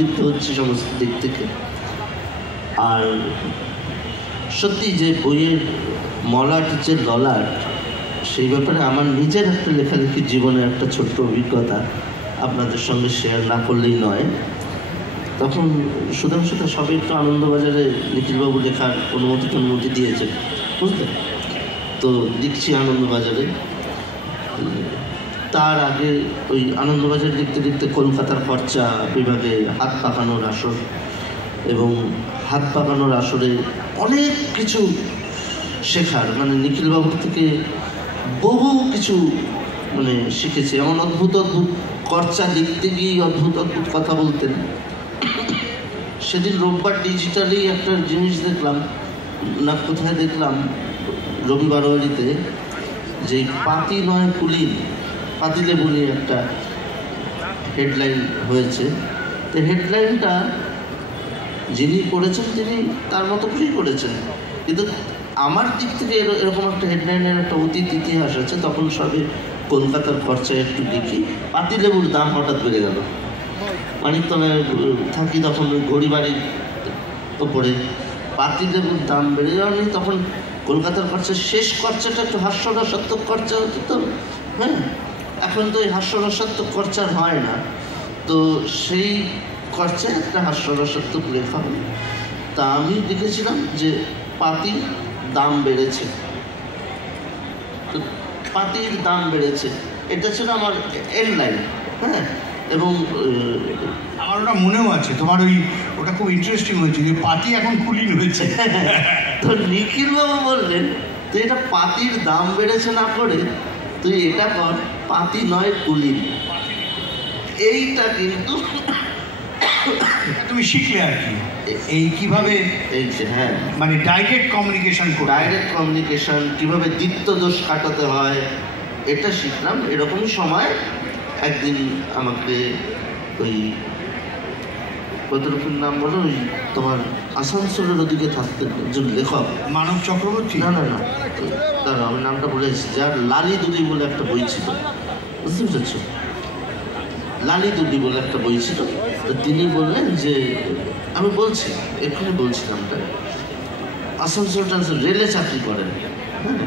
উদ্বুদ্ধ হচ্ছি সমস্ত দিক থেকে। আর সত্যি যে বইয়ের মলাট যে ললাট, সেই ব্যাপারে আমার নিজের একটা লেখালেখির জীবনের একটা ছোট্ট অভিজ্ঞতা আপনাদের সঙ্গে শেয়ার না করলেই নয়। তখন সুদাম সুদা সবাই একটু আনন্দবাজারে নিখিলবাবু লেখার অনুমতি দিয়েছে, বুঝলেন তো, লিখছি আনন্দবাজারে। তার আগে ওই আনন্দবাজার লিখতে লিখতে কলকাতার খরচা বিভাগে হাত পাকানোর আসর, এবং হাত পাকানোর আসরে অনেক কিছু শেখার, মানে নিখিলবাবুর থেকে বহু কিছু মানে শিখেছি। এমন অদ্ভুত অদ্ভুত খরচা লিখতে গিয়ে অদ্ভুত অদ্ভুত কথা বলতেন। সেদিন রোববার ডিজিটালি একটা জিনিস দেখলাম, না কোথায় দেখলাম, রবিবারওয়ালিতে, যে পাতি নয় কুলিন, পাতিলেবু নিয়ে একটা হেডলাইন হয়েছে। তো হেডলাইনটা যিনি করেছেন তিনি তার মতো করেই করেছেন, কিন্তু আমার দিক থেকে এরকম একটা হেডলাইনের একটা অতীত ইতিহাস আছে। তখন সবে কলকাতার খরচায় একটু দেখি, পাতিলেবুর দাম হঠাৎ বেড়ে গেল। মানিকতলায় থাকি তখন, ওই ঘড়ি বাড়ির ওপরে পাতিলেবুর দাম বেড়ে যাওয়া নেই। তখন কলকাতার খরচা শেষ খরচাটা একটু হাস্যরসাত্মক খরচা হতো তো, হ্যাঁ, এখন তো এই হাস্যরসাত্মক খরচা হয় না। তো সেই খরচায় একটা হাস্যরসাত্মক লেখা হলো। তা আমি লিখেছিলাম যে পাতির দাম বেড়েছে, তো পাতির দাম বেড়েছে, এটা ছিল আমার এন্ড লাইন। হ্যাঁ, এবং আমার ওটা মনেও আছে, তোমার ওটা খুব ইন্টারেস্টিং হয়েছে যে পাতি এখন কুলিন হয়েছে। তো নিখিলবাবু বললেন, তো এটা পাতির দাম বেড়েছে না করে তুই এটা কর, পাতি নয় কুলিন। এইটা কিন্তু তুমি শিখলে আর কি, এই কিভাবে, এই যে হ্যাঁ, মানে ডাইরেক্ট কমিউনিকেশন, কিভাবে দ্বিত্ব দোষ কাটাতে হয়, এটা শিখলাম। এরকমই সময় একদিন আমাকে ওই ভদ্রলোকের নাম বলো, ওই তোমার আসানসোলের ওদিকে থাকতেন একজন লেখক, মানব চক্রবর্তী, না তার আমি নামটা বলে এসেছি, যার লালি দুদি বলে একটা বই ছিল, বুঝতে পেরেছ, লালি দুদি বলে একটা বই ছিল। তো তিনি বললেন যে, আমি বলছি এক্ষুনি বলছি নামটা, আসানসোল রেলে চাকরি করেন, হ্যাঁ,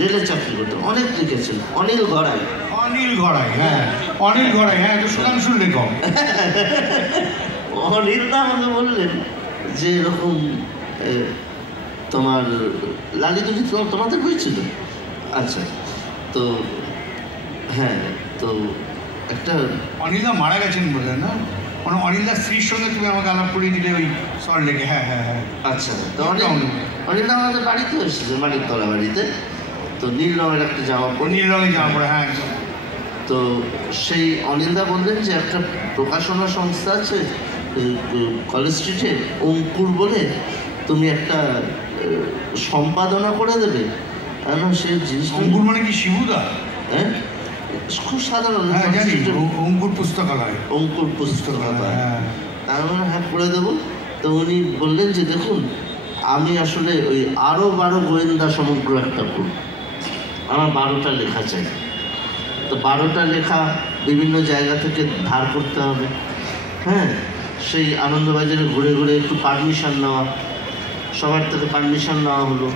রেলে চাকরি করতেন, অনেক লিখেছেন, অনিল গড়াই, হ্যাঁ, তো সুধাংশুর লেখক। অনিলদা আমাকে বললেন যে এরকম তোমার লালি দুদি তোমাদের বই ছিল, আচ্ছা, তো হ্যাঁ, তো একটা অনিলদা মারা গেছেন বলে না, মানে অনিলদার স্ত্রীর সঙ্গে তুমি আমাকে আলাপ করিয়ে দিলে ওই সল্টলেকে। হ্যাঁ, আচ্ছা, তো অনিলদা আমাদের বাড়িতে এসেছিল, মানিকতলা বাড়িতে। তো নীল রঙের একটা জামা পরে, হ্যাঁ। তো সেই অনিলদা বললেন যে একটা প্রকাশনা সংস্থা আছে কলেজ স্ট্রিটে, অঙ্কুর বলে, তুমি একটা সম্পাদনা করে দেবে। সে জিনিস, অঙ্কুর মানে কি শিবুদা? হ্যাঁ, খুব সাধারণ, অঙ্কুর পুস্তকালয়, তার মানে হ্যাঁ করে দেবো। তো উনি বললেন যে দেখুন, আমি আসলে ওই আরও 12 গোয়েন্দা সমগ্র একটা করব, আমার 12টা লেখা চাই। তো 12টা লেখা বিভিন্ন জায়গা থেকে ধার করতে হবে, হ্যাঁ, সেই আনন্দবাজারে ঘুরে ঘুরে একটু পারমিশন নেওয়া, সবার থেকে পারমিশন নেওয়া হলো।